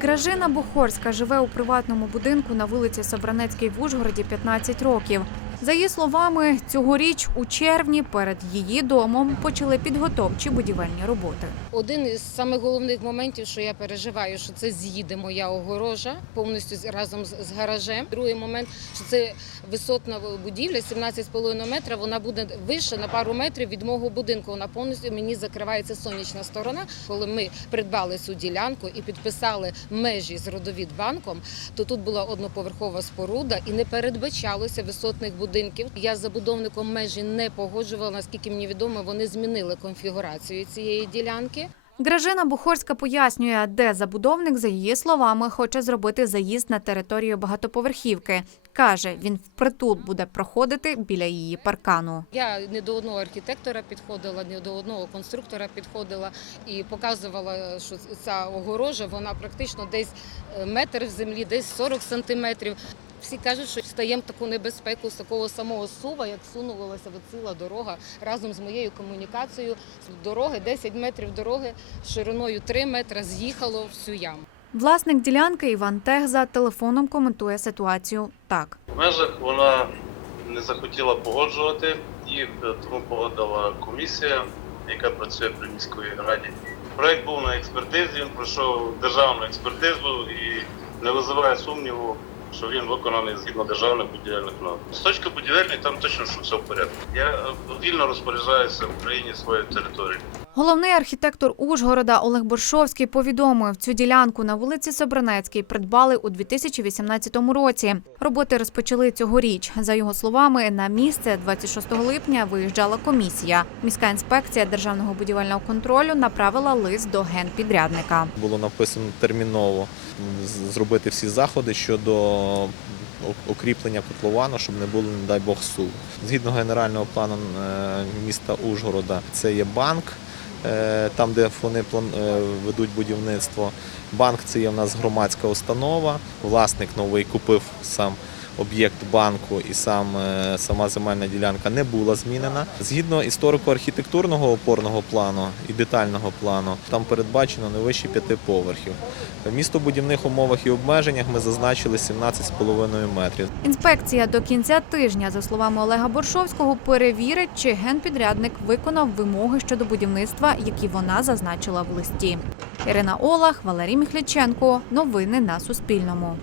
Гражина Бухорська живе у приватному будинку на вулиці Собранецькій в Ужгороді 15 років. За її словами, цьогоріч у червні перед її домом почали підготовчі будівельні роботи. Один із самих головних моментів, що я переживаю, що це з'їде моя огорожа повністю разом з, гаражем. Другий момент, що це висотна будівля, 17,5 метра. Вона буде вище на пару метрів від мого будинку. Вона повністю мені закривається сонячна сторона. Коли ми придбали цю ділянку і підписали межі з родовідбанком, то тут була одноповерхова споруда і не передбачалося висотних будинків. Я з забудовником межі не погоджувала. Наскільки мені відомо, вони змінили конфігурацію цієї ділянки. Гражина Бухорська пояснює, де забудовник, за її словами, хоче зробити заїзд на територію багатоповерхівки. Каже, він впритул буде проходити біля її паркану. Я не до одного архітектора підходила, не до одного конструктора підходила і показувала, що ця огорожа вона практично десь е, метр в землі, десь 40 сантиметрів. Всі кажуть, що стаємо таку небезпеку з такого самого сува, як сунулася ціла дорога разом з моєю комунікацією. З дороги 10 метрів дороги шириною 3 метри з'їхало всю яму. Власник ділянки Іван Техза телефоном коментує ситуацію так. В межах вона не захотіла погоджувати, і тому погодила комісія, яка працює при міської раді. Проект був на експертизі, він пройшов державну експертизу і не визиває сумніву, що він виконаний згідно державних будівельних норм. З точки будівельної там точно що все в порядку. Я е, вільно розпоряджаюся в Україні своєю територією. Головний архітектор Ужгорода Олег Боршовський повідомив, цю ділянку на вулиці Собранецькій придбали у 2018 році. Роботи розпочали цьогоріч. За його словами, на місце 26 липня виїжджала комісія. Міська інспекція державного будівельного контролю направила лист до генпідрядника. було написано терміново зробити всі заходи щодо укріплення котловану, щоб не було, не дай Бог, сул. Згідно генерального плану е, міста Ужгорода, це є банк. Е, Там, де вони е, ведуть будівництво, банк це є в нас громадська установа. Власник новий купив сам об'єкт банку і сам е, сама земельна ділянка не була змінена. Згідно історико-архітектурного опорного плану і детального плану, там передбачено не вище п'яти поверхів. В містобудівних умовах і обмеженнях ми зазначили 17,5 метрів. Інспекція до кінця тижня, за словами Олега Боршовського, перевірить, чи генпідрядник виконав вимоги щодо будівництва, які вона зазначила в листі. Ірина Олах, Валерій Міхліченко. Новини на Суспільному.